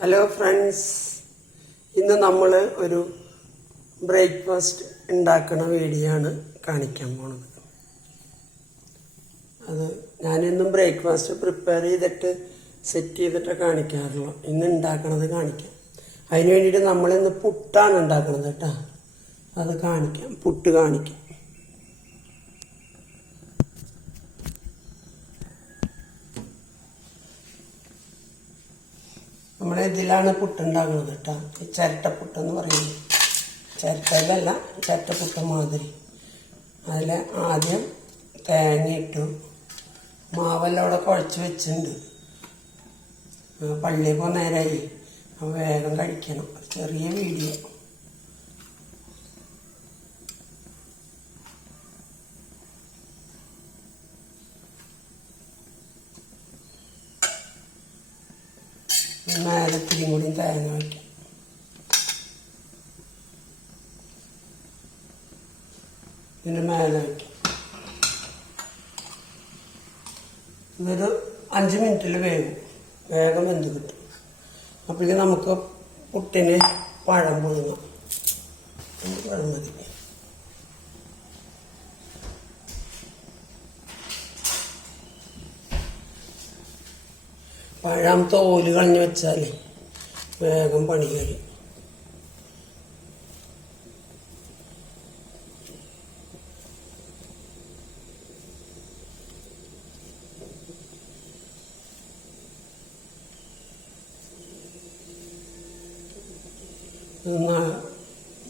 Hello friends ഇന്ന് നമ്മൾ ഒരു ബ്രേക്ക്ഫാസ്റ്റ് ഉണ്ടാക്കുന്ന വീഡിയോ ആണ് കാണിക്കാൻ പോണത്. അത് ഞാനെന്നും ബ്രേക്ക്ഫാസ്റ്റ് പ്രിപ്പയർ ചെയ്തിട്ട് സെറ്റ് ചെയ്തിട്ട് കാണിക്കാറുള്ളൂ. ഇന്ന് ഉണ്ടാക്കണത് കാണിക്കാം. അതിന് വേണ്ടിയിട്ട് നമ്മളിന്ന് പുട്ടാണ് ഉണ്ടാക്കണത് കേട്ടോ. അത് കാണിക്കാം. പുട്ട് കാണിക്കാം. നമ്മൾ ഇതിലാണ് പുട്ടുണ്ടാകുന്നത് കേട്ടോ. ഈ ചിരട്ടപ്പുട്ടെന്ന് പറയുന്നത്. ചിരട്ടയിലല്ല ചിരട്ടപ്പുട്ട് മാതിരി. അതിൽ ആദ്യം തേങ്ങ ഇട്ടു. മാവെല്ലാം അവിടെ കുഴച്ച് വെച്ചിട്ടുണ്ട്. പള്ളിയിൽ പോകുന്ന നേരമായി വേഗം കഴിക്കണം. ചെറിയ വീഡിയോ. മേലത്തിരി കൂടി തേങ്ങ വയ്ക്കാം. ഇതിന് മേലെ വയ്ക്കാം. ഇതൊരു അഞ്ച് മിനിറ്റിൽ വേവും. വേഗം വെന്ത് കിട്ടും. അപ്പോഴേക്കും നമുക്ക് പുട്ടിന് പഴം പുഴുങ്ങാം. പഴം മതി. പഴം ഓൽ കളഞ്ഞു വെച്ചാൽ വേഗം പണി കയറി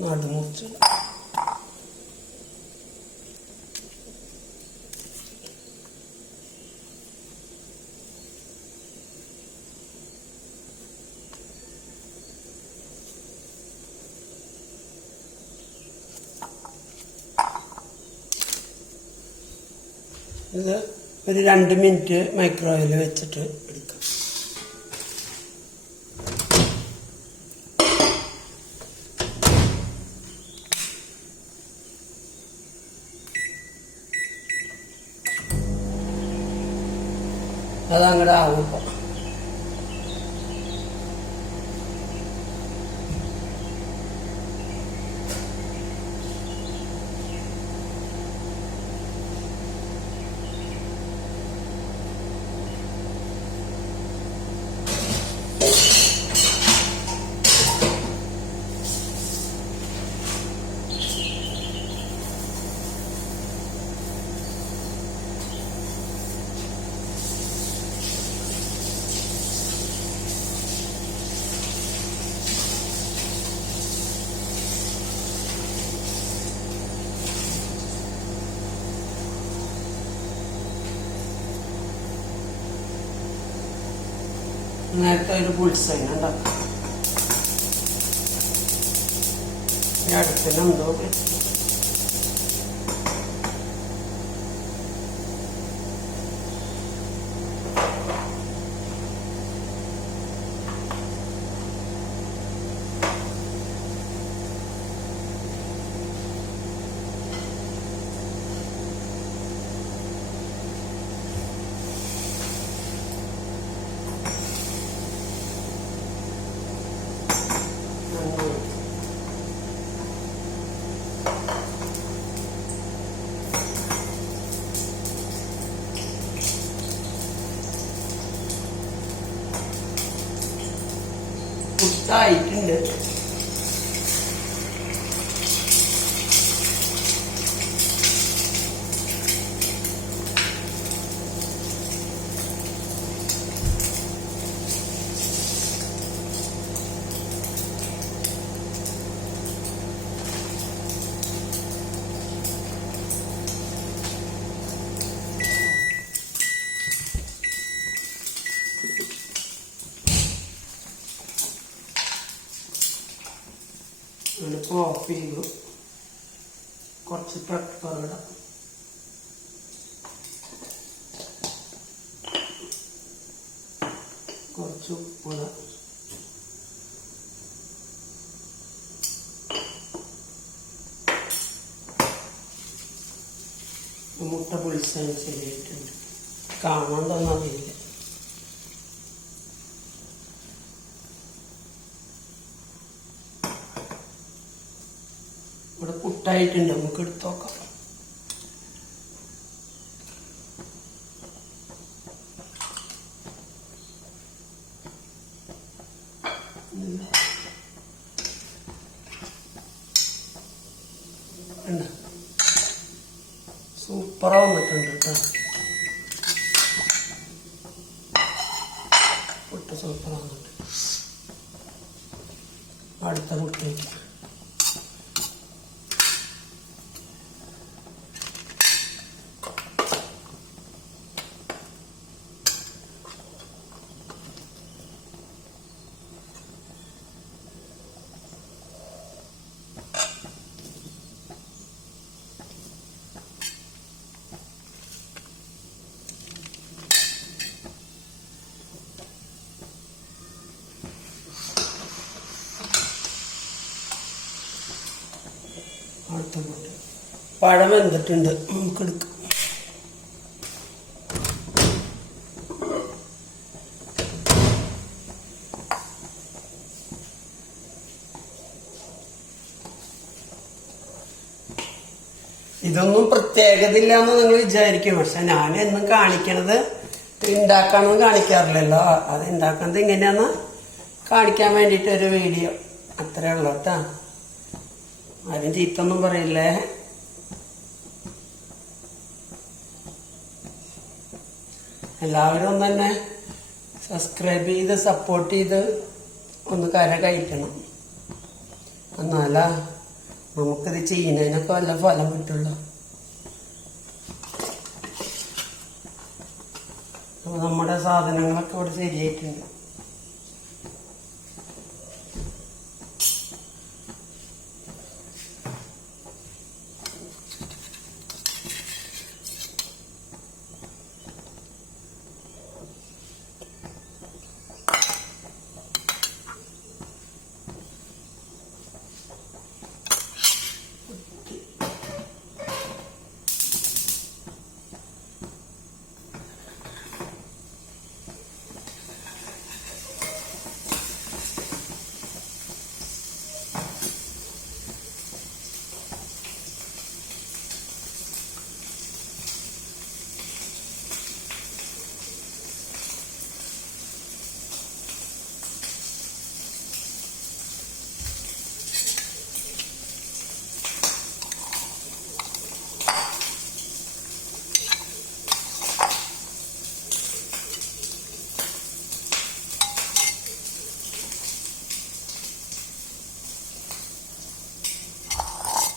നടുമുറിച്ച് ഇത് ഒരു രണ്ട് മിനിറ്റ് മൈക്രോവേവിൽ വെച്ചിട്ട് എടുക്കാം. അതങ്ങടെ ആവും നേരത്തെ ഒരു പുളിസൈന ഉണ്ടാക്കാം എന്തോ പറ്റി. പുട്ടായിട്ടുണ്ട് ഓഫ് ചെയ്തു. കുറച്ച് പെപ്പർ ഇടാം കുറച്ച് ഉപ്പിടാം മുട്ട പൊളിച്ചതിന് ശരിയായിട്ടുണ്ട് കാണാൻ തോന്നറിയില്ല പുട്ടായിട്ടുണ്ട് നമുക്ക് എടുത്തു നോക്കാം. സൂപ്പറാ വന്നിട്ടുണ്ട് കേട്ടോ. പുട്ട് സൂപ്പറാ വന്നിട്ടുണ്ട് അടുത്ത പുട്ടേക്ക് അടുത്ത പുട്ട് പഴം വെന്തിട്ടുണ്ട്. നമുക്ക് എടുക്കാം. ഇതൊന്നും പ്രത്യേകത ഇല്ലാന്ന് നിങ്ങൾ വിചാരിക്കും. പക്ഷെ ഞാൻ എന്നും കാണിക്കണത് ഉണ്ടാക്കാനൊന്നും കാണിക്കാറില്ലല്ലോ. അത് ഉണ്ടാക്കുന്നത് ഇങ്ങനെയാന്ന് കാണിക്കാൻ വേണ്ടിയിട്ട് ഒരു വീഡിയോ. അത്രേ ഉള്ളൂ കേട്ടാ. ആരും ചീത്തൊന്നും പറയില്ലേ? എല്ലാവരും തന്നെ സബ്സ്ക്രൈബ് ചെയ്ത് സപ്പോർട്ട് ചെയ്ത് ഒന്ന് കര കഴിക്കണം എന്നാലാ നമുക്കിത് ചെയ്യുന്നതിനൊക്കെ വല്ല ഫലം കിട്ടുള്ളൂ. അപ്പൊ നമ്മുടെ സാധനങ്ങളൊക്കെ ഇവിടെ ശരിയായിട്ടുണ്ട്.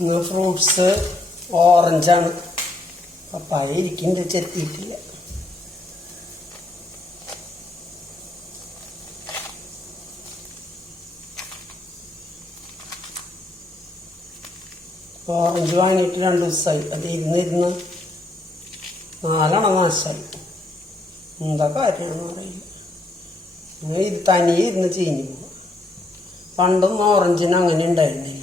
ഇന്ന് ഫ്രൂട്ട്സ് ഓറഞ്ചാണ് പപ്പായ ഇരിക്കുന്നുണ്ട് ചെത്തിയിട്ടില്ല. ഓറഞ്ച് വാങ്ങിയിട്ട് രണ്ട് ദിവസമായി അത് ഇരുന്ന് ഇരുന്ന് നാലെണ്ണം നാശമായി എന്താ കാര്യമാണെന്ന് ഇങ്ങനെ ഇത് തനിയെ ഇരുന്ന് ചീഞ്ഞു പോകും പണ്ടൊന്നും ഓറഞ്ചിന് അങ്ങനെ ഉണ്ടായിരുന്നില്ല.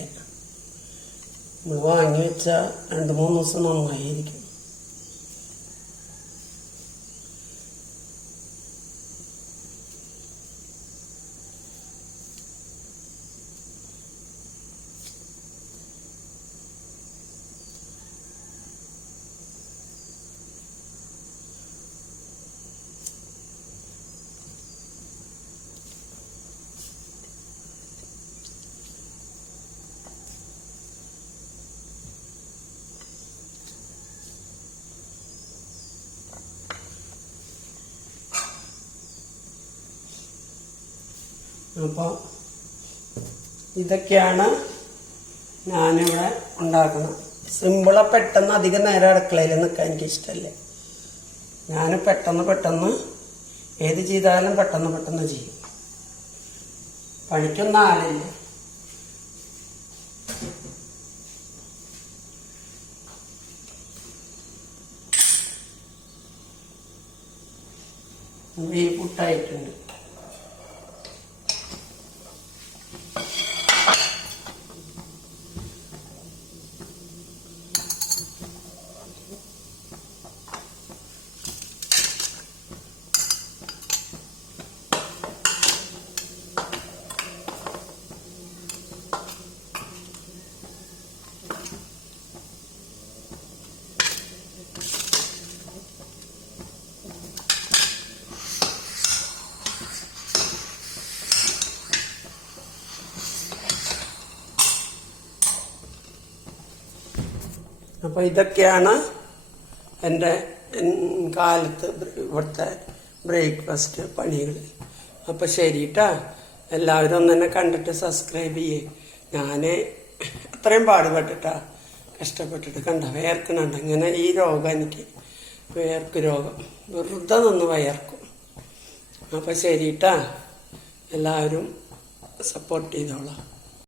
വാങ്ങി വെച്ചാൽ രണ്ട് മൂന്ന് ദിവസം നന്നായിരിക്കും. അപ്പോൾ ഇതൊക്കെയാണ് ഞാനിവിടെ ഉണ്ടാക്കുന്നത്. സിമ്പിളെ പെട്ടെന്ന് അധികം നേരം അടുക്കളയിൽ നിൽക്കാൻ എനിക്ക് ഇഷ്ടമല്ലേ? ഞാൻ പെട്ടെന്ന് പെട്ടെന്ന് ഏത് ചെയ്താലും പെട്ടെന്ന് പെട്ടെന്ന് ചെയ്യും. പണിക്കൊന്നും ആളില്ല. ഈ പുട്ടായിട്ടുണ്ട് അപ്പോൾ ഇതൊക്കെയാണ് എന്റെ കാലത്ത് ഇവിടുത്തെ ബ്രേക്ക്ഫാസ്റ്റ് പണികൾ അപ്പോൾ ശരി എല്ലാവരും ഒന്ന് എന്നെ കണ്ടിട്ട് സബ്സ്ക്രൈബ് ചെയ്യേ. ഞാൻ അത്രയും പാടുപെട്ടിട്ടാ കഷ്ടപ്പെട്ടിട്ട് കണ്ട? വേർക്കണുണ്ട് ഇങ്ങനെ ഈ രോഗം എനിക്ക് വേർക്ക് രോഗം. വെറുതെ നിന്ന് വയർക്കും. അപ്പോൾ ശരിട്ടാ. എല്ലാവരും സപ്പോർട്ട് ചെയ്തോളാം.